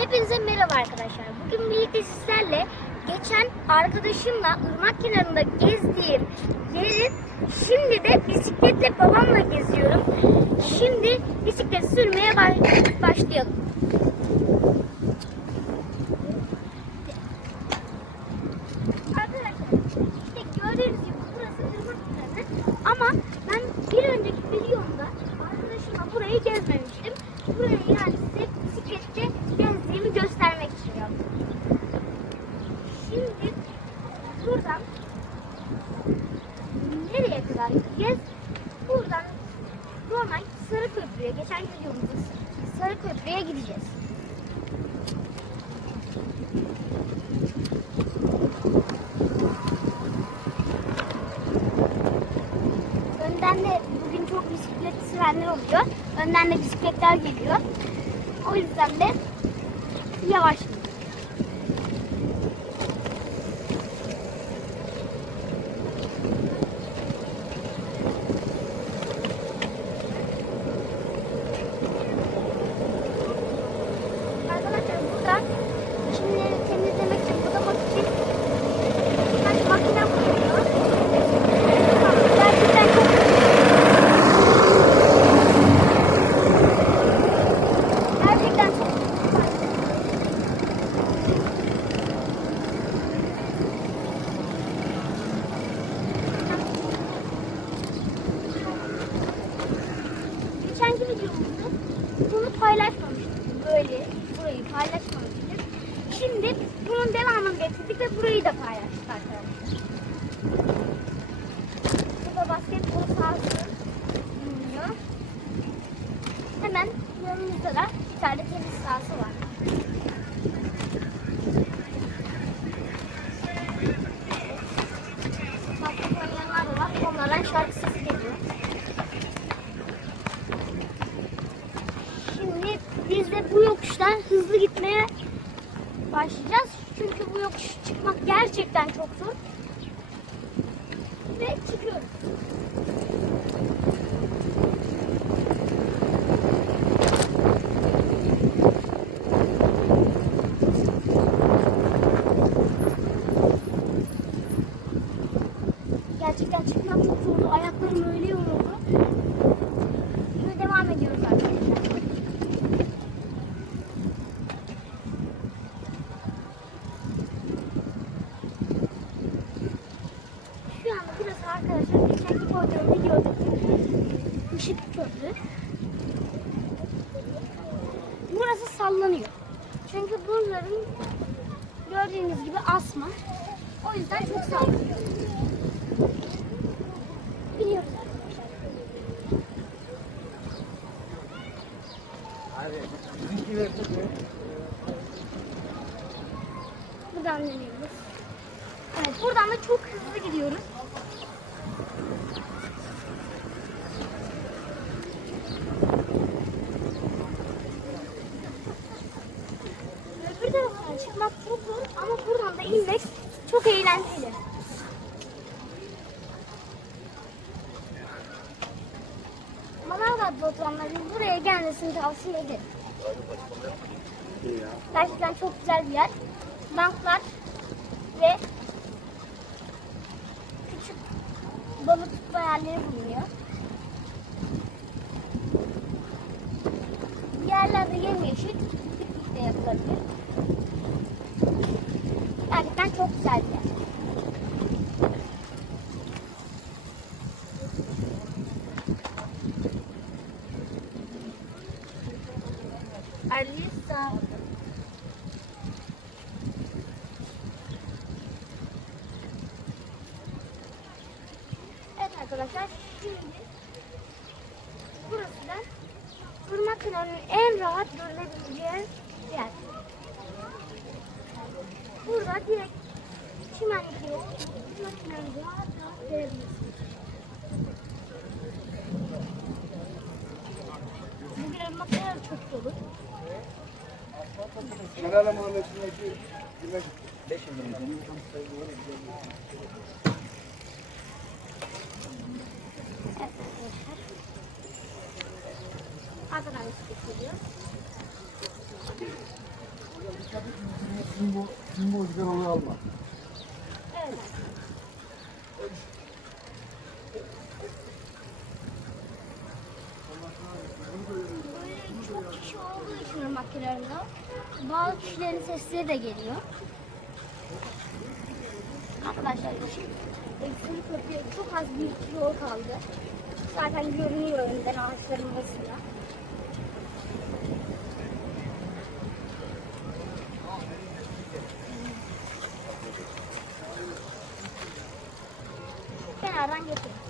Hepinize merhaba arkadaşlar. Bugün birlikte sizlerle geçen arkadaşımla ırmak kenarında gezdiğim yeri şimdi de bisikletle babamla geziyorum. Şimdi bisiklet sürmeye baş- başlayalım. Arkadaşlar işte gördüğünüz gibi burası ırmak kenarı ama ben bir önceki videomda arkadaşımla burayı gezmemiştim. Burayı yani size bisiklette gezdiğimi göstermek için yaptım. Şimdi buradan nereye kadar gideceğiz? Buradan normal Sarıköprü'ye, geçen videomuzda Sarıköprü'ye gideceğiz. Önden de bugün çok bisiklet sürenler oluyor. Önden de bisikletler geliyor. O yüzden de yavaş. Arkadaşlar burada çimleri temizlemek için, budamak için birkaç makine bulunuyor. Gerçekten çok Gerçekten çok Geçenki videomuzda bunu paylaşmamıştık. Böyle burayı paylaşmamıştık. Şimdi bunun devamını getirdik ve burayı da paylaştık arkadaşlar. Burada basketbol sahası bulunuyor. Hemen yanımızda da bir tane tenis sahası var. Basketbol oynayanlar da var. Onlardan şarkı sesi geliyor. Şimdi biz de bu yokuştan hızlı gitmeye başlayacağız. Çünkü bu yokuş çıkmak gerçekten çok zor. Ve çıkıyoruz. Gerçekten çıkmak çok zordu. Ayaklarım öyle yoruldu. Işık köprü. Burası sallanıyor. Çünkü bunların gördüğünüz gibi asma. O yüzden çok sallanıyor. Biliyoruz arkadaşlar. Buradan dönüyoruz. Evet buradan da çok hızlı gidiyoruz. Taraftan çıkmak çok zor ama buradan da inmek çok eğlenceli. Manavgat'ta oturanların buraya gelmesini tavsiye ederim. Gerçekten çok güzel bir yer. Banklar ve küçük balık tutma yerleri bulunuyor. Yerlerde yemyeşil piknik de yapılabilir. Gerçekten yer. Alisa. Evet arkadaşlar şimdi burası da Irmak Kınarı'nın en rahat görülebileceği yer. Burada direkt çimenlik yok. Irmak Kınarı'nı rahat rahat görebilirsiniz. Bugün Kınarı çok dolu. Kerala Mahallesi'ndeki yemek arkadaşlar. Arkadan bisiklet geliyor. dikkat et. Jimbo, Jimbo güzel onu alma. Çok kişi olduğu için makinelerinde bazı kişilerin sesleri de geliyor. Arkadaşlar Ekşili Köprü'ye çok az bir yol kaldı. Zaten görünüyor önden ağaçların arasında. aran getir.